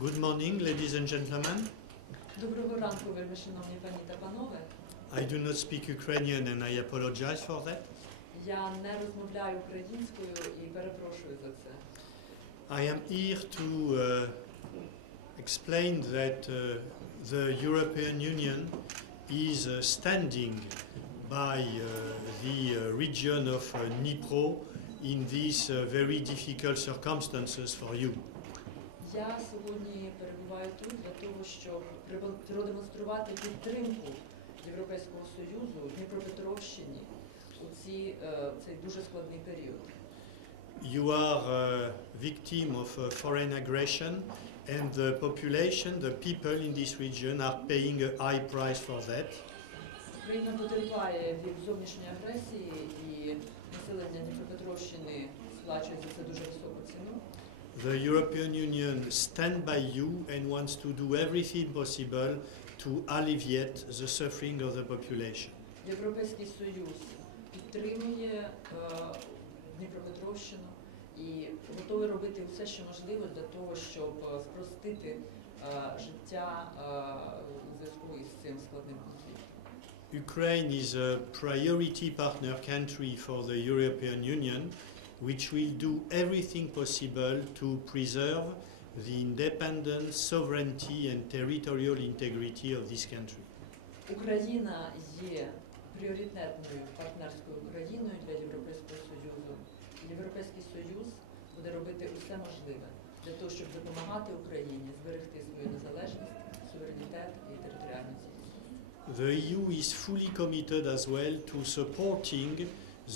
Good morning, ladies and gentlemen. Доброго ранку, вельмишановні пані та панове. I do not speak Ukrainian and I apologize for that. Я не розмовляю українською і перепрошую за це. I am here to explain that the European Union is standing by the region of Dnipro in these very difficult circumstances for you. Я сьогодні перебуваю тут для того, щоб продемонструвати підтримку Європейського Союзу Днепропетровщині у цей дуже складний період. You are a victim of foreign aggression and the population, the people in this region are paying a high price for that. Україна потерпає від зовнішньої агресії і населення Дніпропетровщини сплачує за це дуже високу ціну. The European Union stands by you and wants to do everything possible to alleviate the suffering of the population. Європейський Союз підтримує Дніпропетровщину і готовий робити все, що можливо для того, щоб спростити життя у зв'язку із цим складним конфліктом. Ukraine is a priority partner country for the European Union, which will do everything possible to preserve the independence, sovereignty and territorial integrity of this country. Україна є пріоритетною партнерською країною для Європейського Союзу. Європейський Союз буде робити усе можливе для того, щоб допомагати Україні зберегти свою незалежність, суверенітет і територіальну цілісність. The EU is fully committed as well to supporting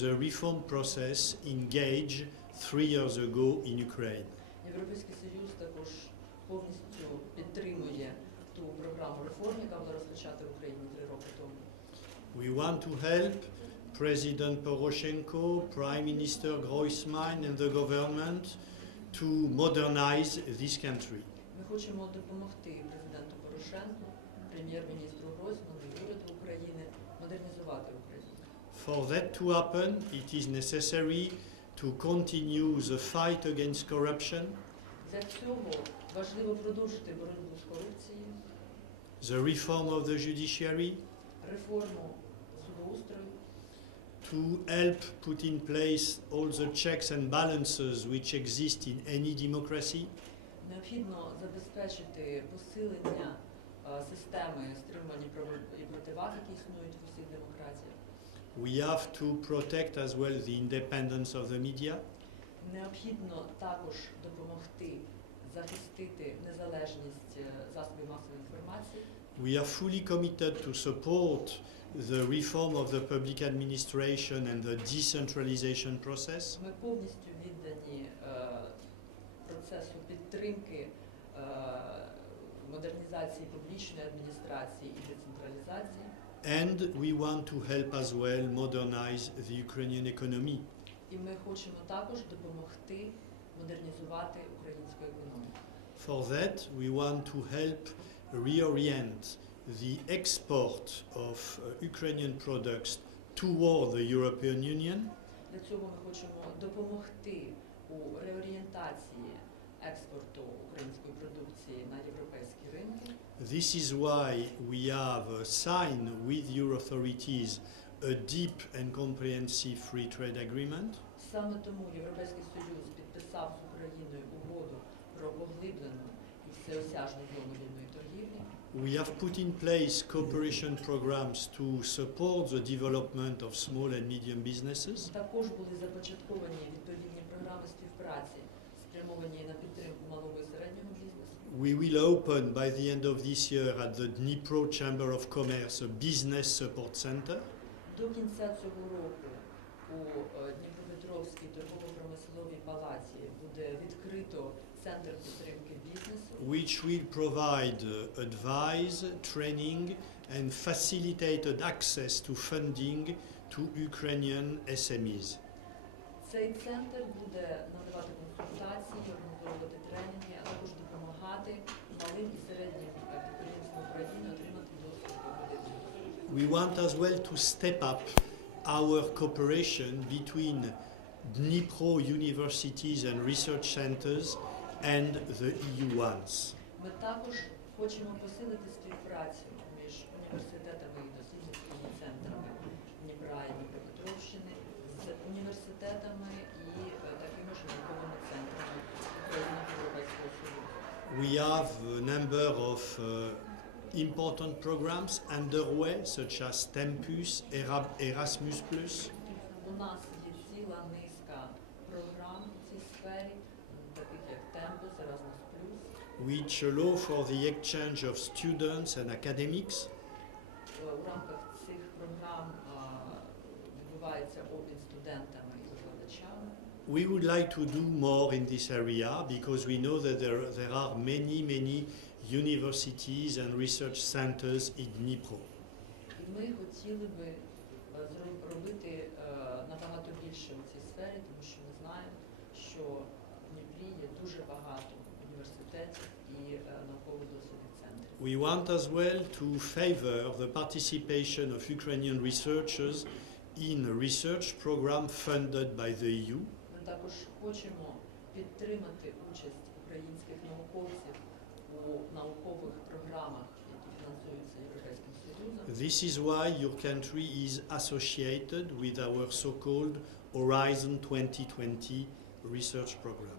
the reform process engaged 3 years ago in Ukraine. Європейський Союз також повністю підтримує ту програму реформ, яка була розпочата в Україні 3 роки тому. We want to help President Poroshenko, Prime Minister Groysman and the government to modernize this country. Ми хочемо допомогти президенту Порошенку, прем'єр-міністру Гройсману і уряду України модернізувати Україну. For that to happen, it is necessary to continue the fight against corruption, Для цього важливо продовжити боротьбу з корупцією, the reform of the judiciary, реформу судоустрою, to help put in place all the checks and balances which exist in any democracy, необхідно забезпечити посилення системи стримувань і противаг, які існують в усіх демократіях. we have to protect as well the independence of the media, Необхідно також допомогти захистити незалежність засобів масової інформації. we are fully committed to support the reform of the public administration and the decentralization process. Ми повністю віддані процесу підтримки модернізації публічної адміністрації і децентралізації. And we want to help as well modernize the Ukrainian economy. І ми хочемо також допомогти модернізувати українську економіку. For that, we want to help reorient the export of Ukrainian products toward the European Union. Для цього ми хочемо допомогти у реорієнтації експорту української продукції на європейські ринки. This is why we have signed with your authorities a deep and comprehensive free trade agreement. Саме тому Європейський Союз підписав з Україною угоду про поглиблену і всеосяжну зону вільної торгівлі. We have put in place cooperation programs to support the development of small and medium businesses. Також були започатковані відповідні програми співпраці, спрямовані на підтримку малого і середнього бізнесу. We will open by the end of this year at the Dnipro Chamber of Commerce a business support center. До кінця цього року у Дніпропетровській торгово-промисловій палаці буде відкрито центр підтримки бізнесу, Which will provide advice, training and facilitated access to funding to Ukrainian SMEs. Цей центр буде надавати консультації, організовувати тренінги, а також допомагати малим і середнім підприємствам України отримати доступ до кредиту. We want as well to step up our cooperation between Dnipro universities and research centers and the EU ones. Ми також хочемо посилити співпрацю між університетами і дослідницькими центрами Дніпра і Днепропетровщини з університетами і такими ж науковими центрами України Європейського Союзу. We have a number of important programs underway, such as Tempus, Erasmus+, У нас є ціла низка програм у цій сфері, таких як Tempus, Erasmus+, which allow for the exchange of students and academics. У рамках цих програм відбувається обмін студентами і викладачами. We would like to do more in this area because we know that there are many universities and research centers in Dnipro. І ми хотіли би робити набагато більше у цій сфері, тому що ми знаємо, що в Дніпрі є дуже багато університетів і науково-дослідних центрів. We want as well to favor the participation of Ukrainian researchers in a research program funded by the EU. Ми також хочемо підтримати участь українських науковців у наукових програмах, які фінансуються Європейським Союзом. This is why your country is associated with our so-called Horizon 2020 research program.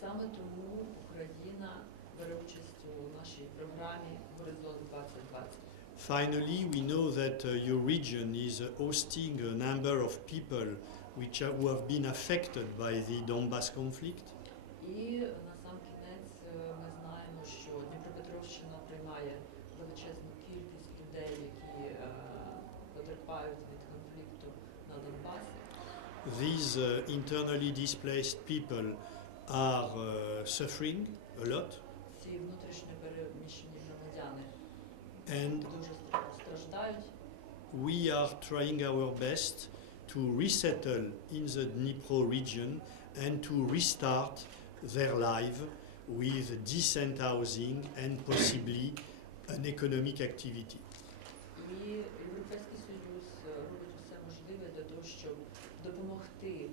Саме тому Україна бере участь у нашій програмі «Горизонт 2020». Finally, we know that your region is hosting a number of people who have been affected by the Donbas conflict. І на сам кінець ми знаємо, що Дніпропетровщина приймає величезну кількість людей, які потерпають від конфлікту на Донбасі. These internally displaced people are suffering a lot. Ці внутрішньо переміщені громадяни And дуже страждають. we are trying our best to resettle in the Dnipro region and to restart their life with decent housing and possibly an economic activity. І Європейський Союз робить все можливе для того, щоб допомогти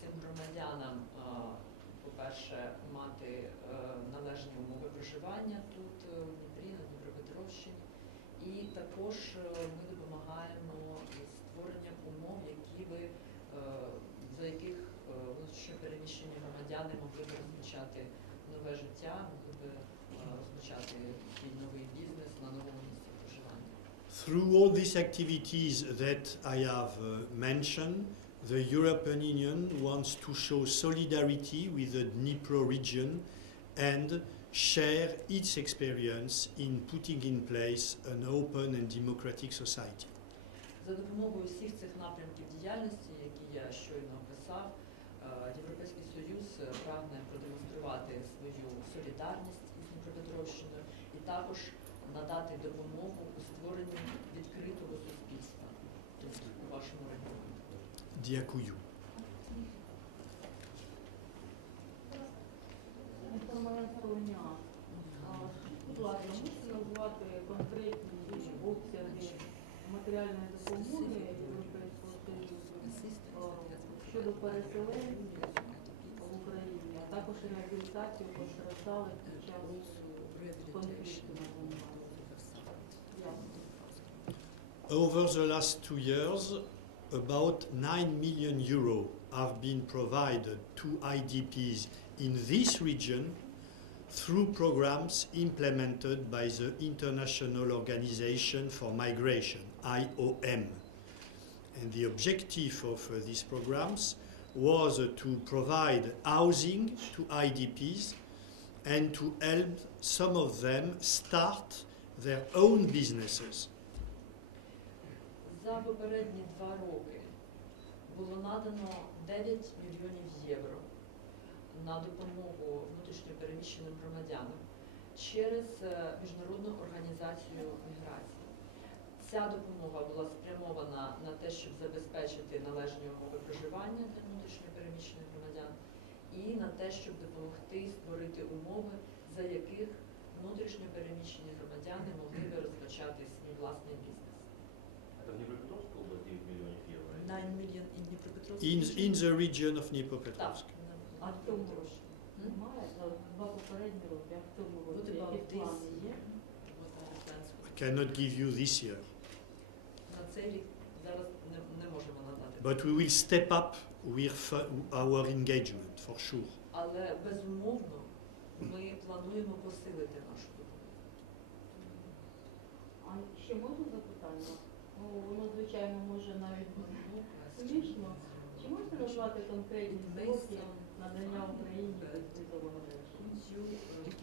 цим громадянам, по-перше, мати належні умови проживання тут, в Дніпрі, на Дніпропетровщині. І також ми допомагаємо із створенням умов, за яких внутрішньо переміщені громадяни могли б розпочати нове життя, могли б розпочати свій новий бізнес на новому місці проживання. Through all these activities that I have mentioned, the European Union wants to show solidarity with the Dnipro region and share its experience in putting in place an open and democratic society. За допомогою всіх цих напрямків діяльності, які я щойно описав, Європейський Союз прагне продемонструвати свою солідарність із Дніпропетровщиною і також надати допомогу у створенні відкритого суспільства тут, у вашому регіоні. Дякую. Будь ласка, можете назвати конкретні обсяги матеріальної допомоги Європейського Союзу щодо переселень в Україні, а також реабілітацію постраждалих під час конфлікту на Донбасі? Over the last 2 years, about 9 million euro have been provided to IDPs in this region through programs implemented by the International Organization for Migration, IOM. And the objective of these programs was to provide housing to IDPs and to help some of them start their own businesses. За попередні 2 роки було надано 9 мільйонів євро на допомогу внутрішньопереміщеним громадянам через Міжнародну організацію міграції. Ця допомога була спрямована на те, щоб забезпечити належні умови проживання для внутрішньопереміщених громадян і на те, щоб допомогти створити умови, за яких внутрішньопереміщені громадяни могли би розпочати свій власний бізнес. Это в Днепропетровской области 9 миллионов евро? 9 мільйон і Дніпропетровський. In the region of Dnipropetrovsk. Так, А в цьому немає 2 попередні році, а в цьому What році, about які this плани є? year? What are the plans for I cannot give you this year, на цей рік? Зараз не можемо надати. but we will step up with our engagement for sure. Але безумовно ми плануємо посилити нашу допомогу. А ще можна запитання? Ну, воно, звичайно, може навіть бути смішно. Чи можете назвати конкретні строки надання Україні безвізового режиму? Could you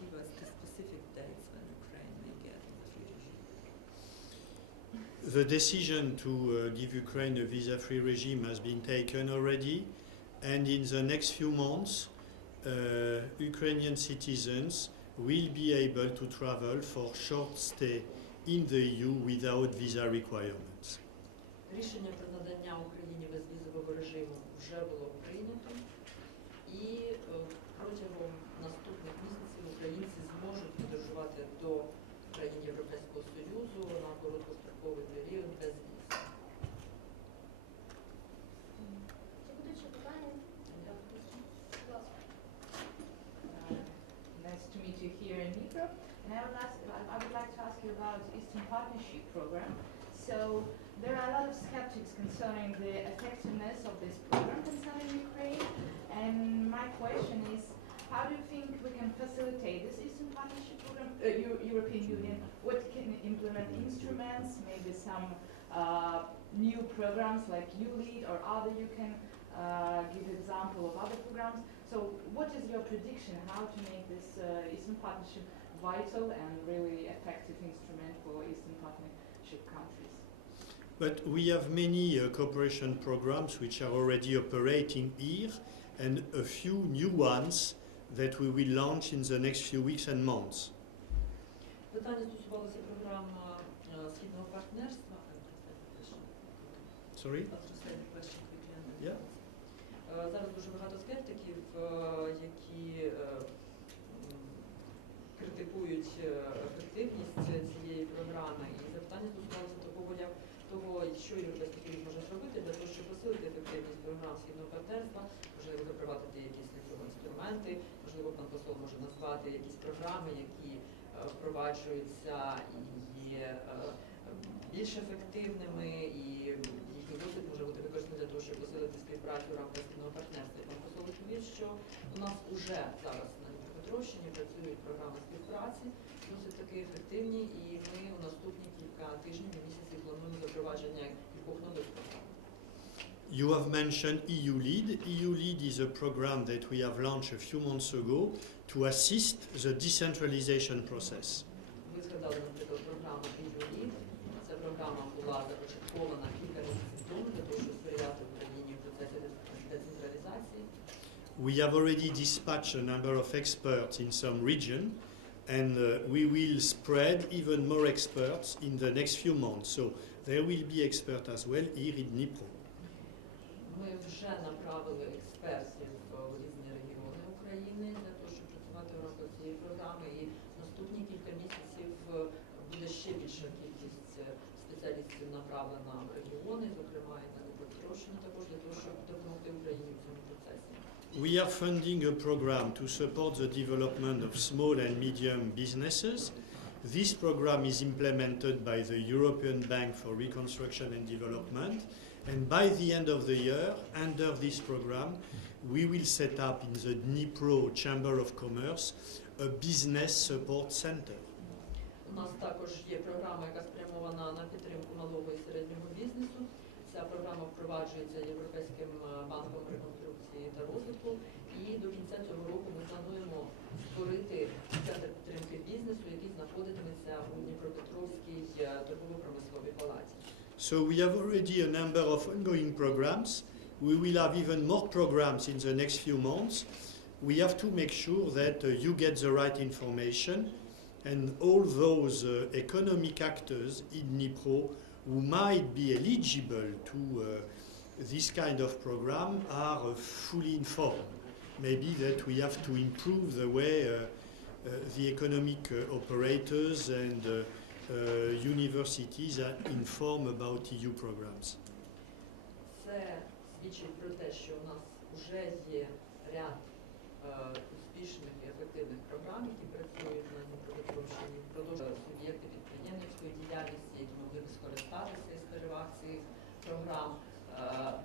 give us the specific dates when Ukraine may get the free regime? The decision to give Ukraine a visa-free regime has been taken already, and in the next few months, Ukrainian citizens will be able to travel for short stay in the EU without visa requirements. Рішення про надання Україні безвізового режиму вже було прийнято, і протягом наступних місяців українці зможуть подорожувати до країн Європейського Союзу на короткостроковий період без віз. Чи будуть ще питання? Будь ласка. Nice to meet you here in Dnipro. And I would like to ask you about Eastern Partnership program. So there are a lot of skeptics concerning the effectiveness of this program concerning Ukraine. And my question is, how do you think we can facilitate this Eastern Partnership program, European Union? What can implement instruments, maybe some new programs like ULEAD or other you can give example of other programs. So what is your prediction how to make this Eastern Partnership vital and really effective instrument for Eastern Partnership countries? But we have many cooperation programs which are already operating here, and a few new ones that we will launch in the next few weeks and months. Питання стосувалося програм Східного партнерства. Sorry? Yeah. Зараз дуже багато скептиків, які критикують ефективність цієї програми. І запитання стосувалося того, що Європейський Союз може зробити для того, щоб посилити ефективність програм Східного партнерства, можливо, запровадити якісь для цього інструменти, можливо, пан посол може назвати якісь програми, які впроваджуються і є більш ефективними, і їхній досвід може бути використаний для того, щоб посилити співпрацю в рамках Східного партнерства. Пан посол відповів, що у нас вже зараз на Днепропетровщині працюють програми співпраці, досить таки ефективні, і ми у наступні кілька тижнів і місяців плануємо запровадження кількох нових програм. You have mentioned EU-LEAD. EU-LEAD is a program that we have launched a few months ago to assist the decentralization process. Ви згадали, наприклад, програму EU-LEAD. Ця програма була започаткована кілька місяців тому для того, щоб сприяти Україні в процесі децентралізації. We have already dispatched a number of experts in some region, and we will spread even more experts in the next few months. So there will be experts as well here in Dnipro. Ми вже направили експертів в різні регіони України для того, щоб працювати в рамках цієї програми. І наступні кілька місяців буде ще більша кількість спеціалістів направлена в регіони, зокрема і на Днепропетровщину, також для того, щоб допомогти Україні в цьому процесі. We are funding a program to support the development of small and medium businesses. This program is implemented by the European Bank for Reconstruction and Development. And by the end of the year, under this program, we will set up in the Dnipro Chamber of Commerce a business support center. У нас також є програма, яка спрямована на підтримку малого і середнього бізнесу. Ця програма впроваджується Європейським банком реконструкції та розвитку. І до кінця цього року ми плануємо створити центр підтримки бізнесу, який знаходитиметься у Дніпропетровській торгово-промисловій палаті. So we have already a number of ongoing programs. We will have even more programs in the next few months. We have to make sure that you get the right information, and all those economic actors in Dnipro who might be eligible to this kind of program are fully informed. Maybe that we have to improve the way the economic operators and universities are informed about EU programs. Це свідчить про те, що у нас вже є ряд успішних і ефективних програм програм, які працюють на Днепропетровщині, продовжують суб'єкти підприємницької діяльності, які могли б скористатися із переваг цих програм,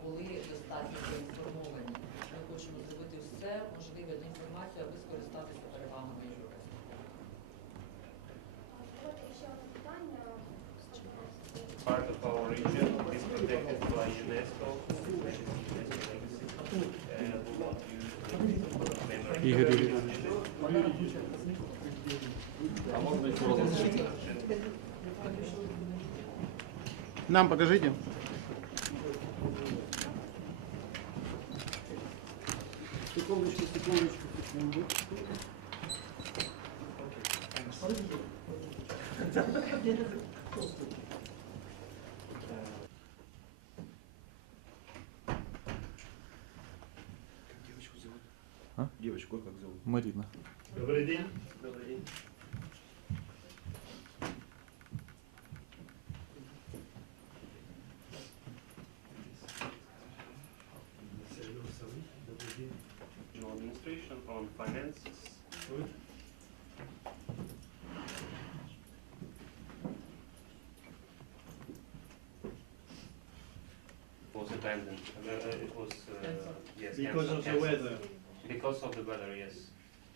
були достатньо поінформовані. Ми хочемо зробити все можливе для інформації, аби скористатися перевагами європейських. От ще одне питання. Part of our region is protected by UNESCO. We want you to Игорь. Нам покажите. Секундочку, секундочку, секунду. Девочку зовут? А? Девочку как зовут? Марина. Добрый день. Добрый день. Administration on finances. Good. Was abandoned. It was yes. Because of the cancelled. weather. Because of the weather, yes.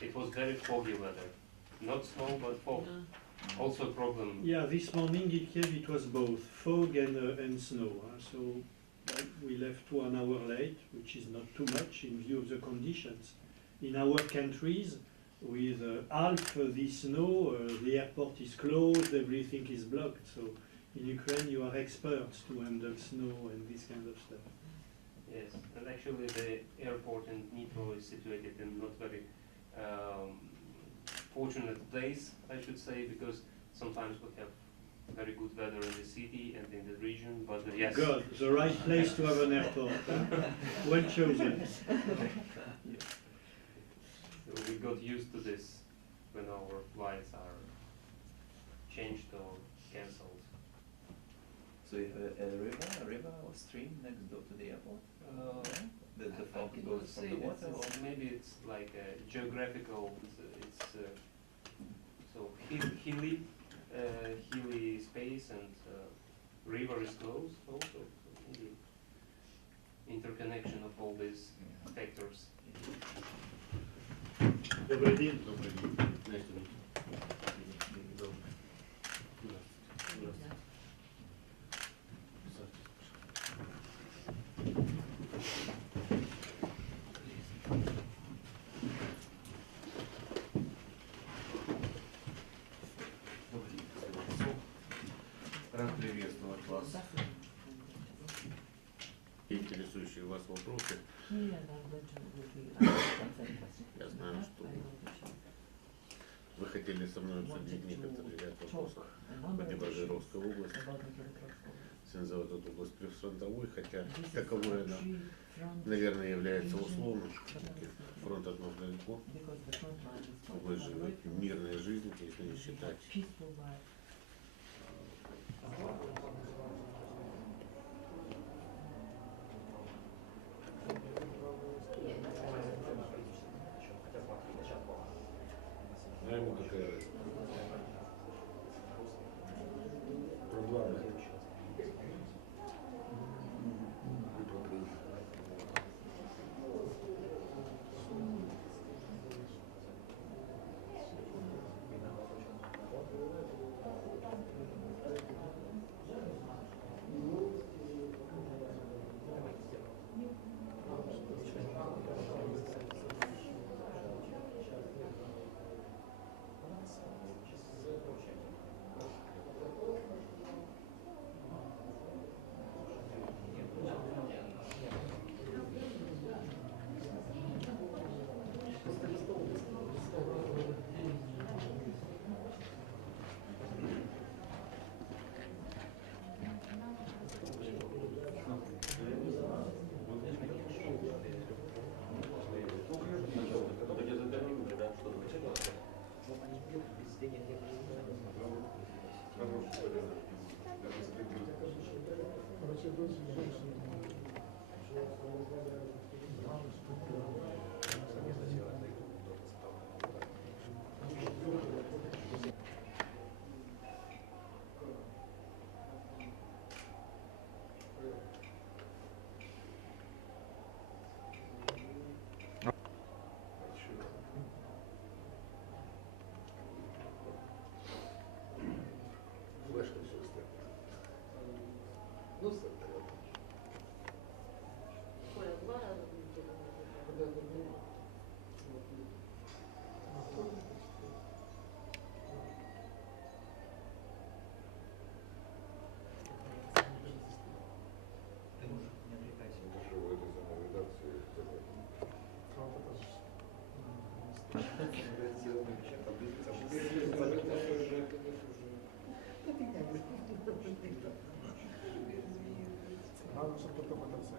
It was very foggy weather. Not snow, but fog. Also a problem. Yeah, this morning it came, it was both fog and snow. So we left 1 hour late, which is not too much in view of the conditions. In our countries, with half the snow, the airport is closed, everything is blocked. So in Ukraine you are experts to handle snow and this kind of stuff. Yes, and actually the airport in Dnipro is situated in not very fortunate place, I should say, because sometimes we have very good weather in the city and in the region, but yes. God, the right place to have an airport. Well chosen. So we got used to this when our flights are changed or cancelled. So you have a river or stream next door to the airport? The fog goes from the water? Or? Maybe it's like a geographical, it's so hilly space, and river is close also. So maybe interconnection of all these factors. Добрый день. Nice to meet you. Рад приветствовать вас. Интересующие вас вопросы. Я знаю, что вы хотели со мной обсудить некоторые ряд вопросов по Днепропетровской области. Все называют эту область прифронтовой, хотя таковой она, наверное, является условным. Фронт от нас далеко. Область живет мирной жизнью, если не считать а ему какая разница? Главное. Надо, чтобы потом это все